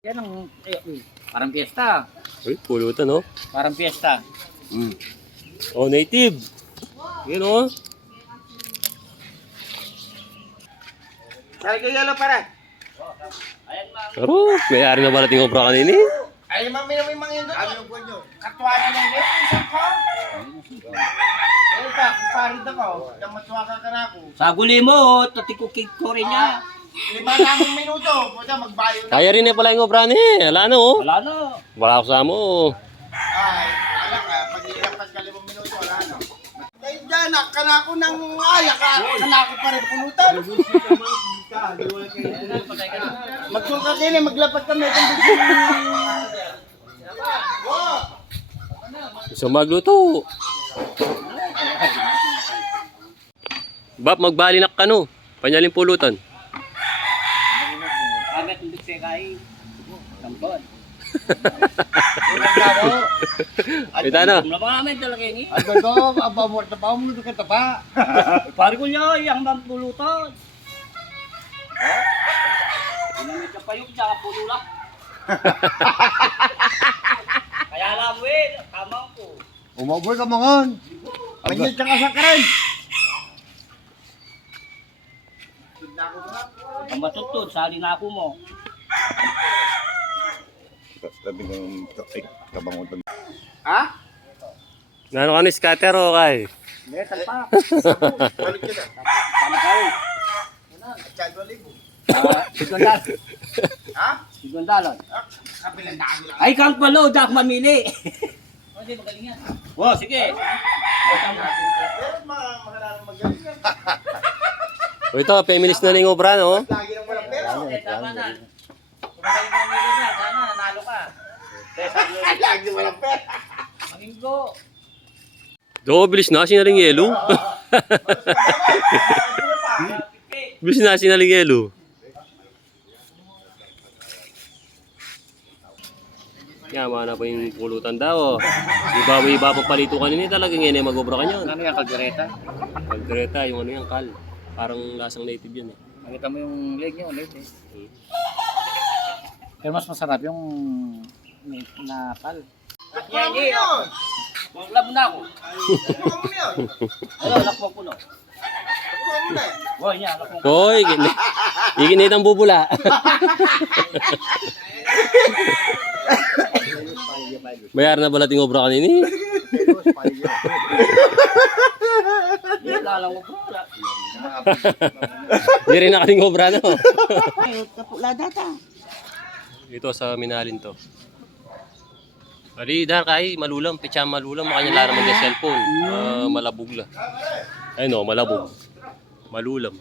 Yan ang, parang piyesta. Uy, pulutan, no? Parang piyesta. Oh, native. Yun, oh. Sari kayo yellow para. Pero, may ari na balating obra kanini. Ay, mami na may mga yun doon. Ano yung buwan nyo? Katwanan na yun. Isang ko. Eh, kung parid ako, yung matwaka ka na ako. Sa guli mo, tatikukik ko rin niya. 5 namang minuto. Puta, magbayo na. Kaya rin na pala yung obra ni. Wala na, oh. Wala na. Wala ako sa mo. Ay, alam ka, pag ililampas ka 5 minuto, wala na. Ay, dyan, kana ako ng alak ka. Kana ako pa rin pulutan. Magsuka din eh, maglapat kami. Gusto magluto. Bap, magbalinak ka, no? Panyaling pulutan. Agat ng bitse kay. Kampon. Ito na. Naman talaga yun eh. Ano to, abamor na pa mo ka taba. Pari ko niya, yung bang pulutan. Inamit ka pa yung tsaka pulula. Kaya alam mo eh, tamang ko. Umaboy ka mangon. Kanya tsaka sa karen. Ang matutod, sali na ako mo. Sabi ng kabangutan. Ha? Nano ka ni scatter, o kay? Metal pa. Balik ka na. Sama kayo. Chado libo. Sigundal. Ha? Sigundalon. Kabilang daan lang. Ay, kang palo, dak mamili. Hindi, magaling yan. Oh, sige. Pero makalalang magaling yan. O ito, feminist na rin yung obra, no? Lagi nang walang pera. Tama na. Kung magaling mamili na, sana, nanalo ka. Lagi nang walang pera. Manginggo. Do, bilis na, sinaling yelo. Bilis na, sinaling yelo. Yaman na po yung pulutan daw. Iba pa palito kanina, talagang yan mag-obra ka niyan. Ano yan, kaldereta? Kaldereta, yung ano yung kal. Parang lasang native yun eh. Nakita mo yung leg niya, ulit eh. Pero mas masarap yung na kal. Yan yun. Labo na ako. Ano mo yun? Ano, lakbang puno. Ano mo na? Boy niya, lakbang puno. Hoy, iginit ang bubula. Mayar na balating obra kanini. Hindi, lalang mo pula. Hindi rin nakating obra, no? Kapula data. Ito sa Minalin to. Ali, dar kay malulam, pecha malulam, makanya lara man yung cellphone. Malabog la. Ay no, malabog. Malulam.